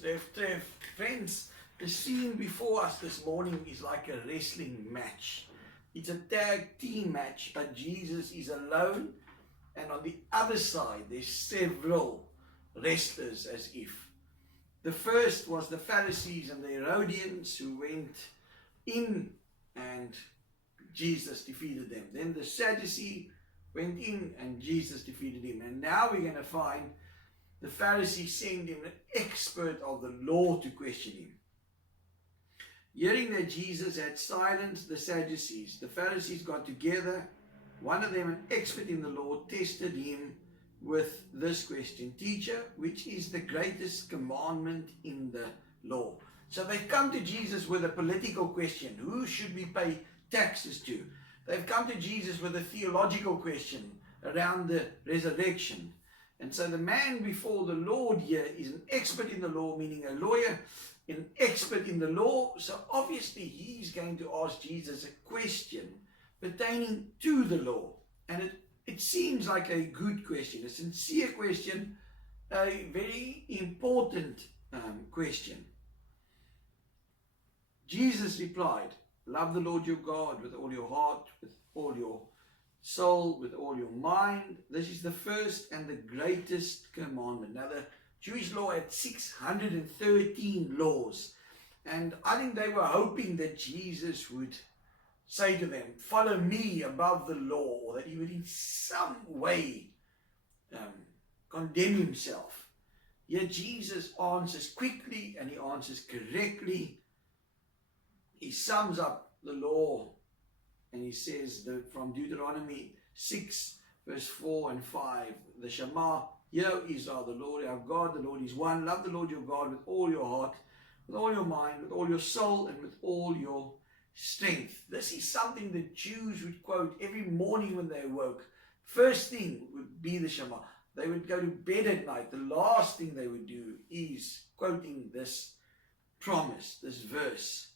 Thanks, Rev Trev. Friends, the scene before us this morning is like a wrestling match. It's a tag team match, but Jesus is alone, and on the other side there's several wrestlers, as if. The first was the Pharisees and the Herodians who went in and Jesus defeated them. Then the Sadducee went in and Jesus defeated him. And now we're going to find the Pharisees send him an expert of the law to question him. Hearing that Jesus had silenced the Sadducees, the Pharisees got together. One of them, an expert in the law, tested him with this question: Teacher, which is the greatest commandment in the law? So they've come to Jesus with a political question. Who should we pay taxes to? They've come to Jesus with a theological question around the resurrection. And so the man before the Lord here is an expert in the law, meaning a lawyer, an expert in the law. So obviously he's going to ask Jesus a question pertaining to the law. And it seems like a good question, a sincere question, a very important question. Jesus replied, love the Lord your God with all your heart, with all your soul, with all your mind. This is the first and the greatest commandment. Now, the Jewish law had 613 laws, and I think they were hoping that Jesus would say to them, follow me above the law, or that he would in some way condemn himself. Yet Jesus answers quickly and he answers correctly. He sums up the law and he says from Deuteronomy 6 verse 4 and 5, the Shema, hear Israel, the Lord our God, the Lord is one. Love the Lord your God with all your heart, with all your mind, with all your soul, and with all your strength. This is something the Jews would quote every morning when they awoke. First thing would be the Shema. They would go to bed at night. The last thing they would do is quoting this promise, this verse.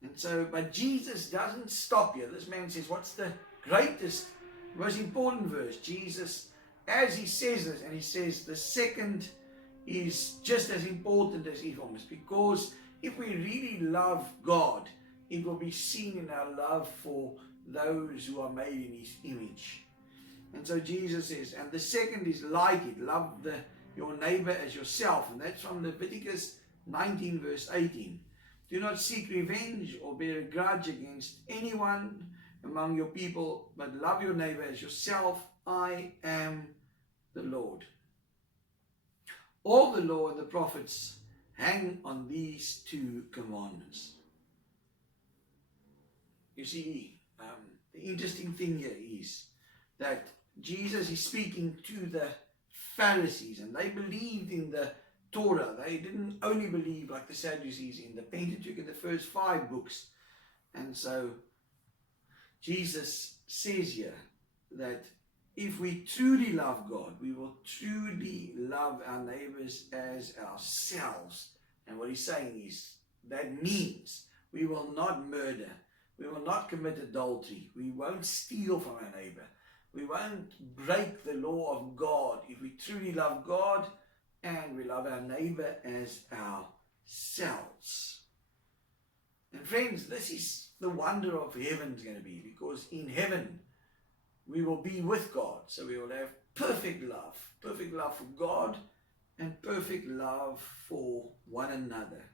And so, but Jesus doesn't stop here. This man says, what's the greatest, most important verse? Jesus, as he says this, and he says the second is just as important as either, because if we really love God, it will be seen in our love for those who are made in his image. And so Jesus says, and the second is like it, love your neighbor as yourself. And that's from Leviticus 19 verse 18. Do not seek revenge or bear a grudge against anyone among your people, but love your neighbor as yourself. I am the Lord. All the law and the prophets hang on these two commandments. You see, the interesting thing here is that Jesus is speaking to the Pharisees, and they believed in the Torah. They didn't only believe like the Sadducees in the Pentateuch, in the first 5 books. And so Jesus says here that if we truly love God, we will truly love our neighbors as ourselves. And what he's saying is that means we will not murder, we will not commit adultery, we won't steal from our neighbor, we won't break the law of God if we truly love God and we love our neighbor as ourselves. And friends, this is the wonder of heaven's going to be, because in heaven we will be with God. So we will have perfect love for God and perfect love for one another.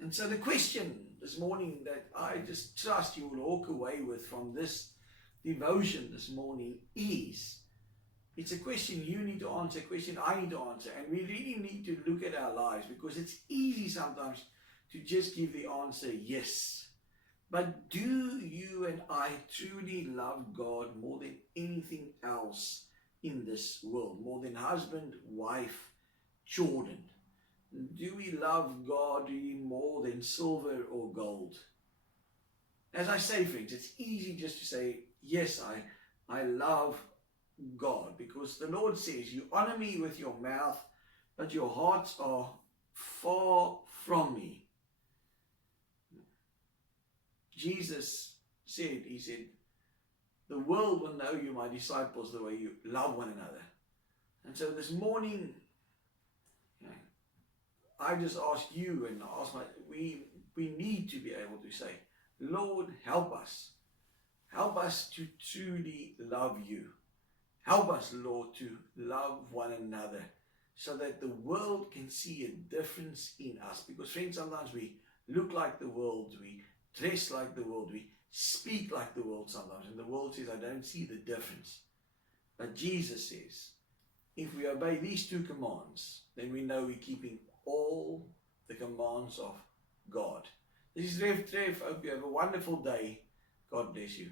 And so the question this morning that I just trust you will walk away with from this devotion this morning is, it's a question you need to answer, a question I need to answer, and we really need to look at our lives, because it's easy sometimes to just give the answer yes. But do you and I truly love God more than anything else in this world, more than husband, wife, children? Do we love God really more than silver or gold? As I say, friends, it's easy just to say, yes, I love God, because the Lord says, you honor me with your mouth, but your hearts are far from me. Jesus said, he said, the world will know you my disciples the way you love one another. And so this morning, I just ask you and ask we need to be able to say, Lord, help us. Help us to truly love you. Help us, Lord, to love one another so that the world can see a difference in us. Because, friends, sometimes we look like the world, we dress like the world, we speak like the world sometimes. And the world says, I don't see the difference. But Jesus says, if we obey these 2 commands, then we know we're keeping all the commands of God. This is Rev Trev. Hope you have a wonderful day. God bless you.